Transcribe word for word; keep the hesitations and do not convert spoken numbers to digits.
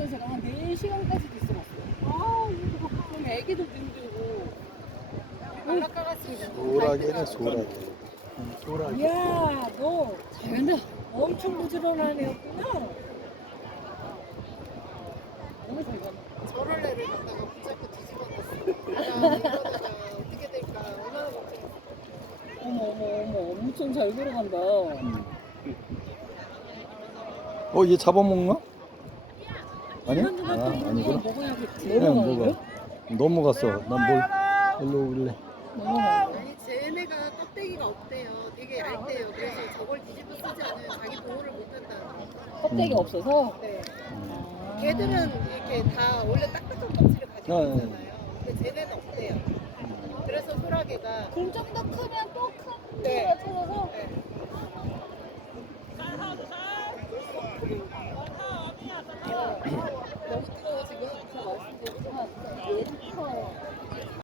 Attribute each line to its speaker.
Speaker 1: 제가 한 네 시간까지도 있어봤어요. 아, 이거 그럼 애기도 힘들고.
Speaker 2: 소라게네 소라게. 응, 소라게.
Speaker 1: 이야, 너 자연아 엄청 부지런한 애였구나. 너무 잘 봤네.
Speaker 3: 저럴 애를 갖다가 붙잡고 뒤집어놨어. 야, 이러다가 어떻게 될까 얼마나 걱정했어.
Speaker 1: 어머, 어머, 어머, 엄청 잘 걸어간다.
Speaker 2: 응. 어, 얘 잡아먹나? 아니야? 아, 아니구나.
Speaker 1: 먹어야겠지.
Speaker 2: 네,
Speaker 1: 넘어가는
Speaker 2: 뭐가? 넘어갔어. 난 뭘 일로 오길래.
Speaker 1: 넘어가는 거.
Speaker 3: 아니 쟤네가 껍데기가 없대요. 되게 얇대요. 그래서 저걸 뒤집어 쓰지 않으면 자기 보호를 못한다.
Speaker 1: 껍데기가
Speaker 2: 음.
Speaker 1: 없어서.
Speaker 3: 네.
Speaker 1: 아.
Speaker 3: 걔들은 이렇게 다 원래 딱딱한 껍질을 가지고
Speaker 2: 아, 네.
Speaker 3: 있잖아요. 근데 쟤네는 없대요. 그래서 소라게가
Speaker 1: 그럼 좀 더 크면 또큰
Speaker 3: 네.
Speaker 1: 네. 찾아서.
Speaker 3: 네.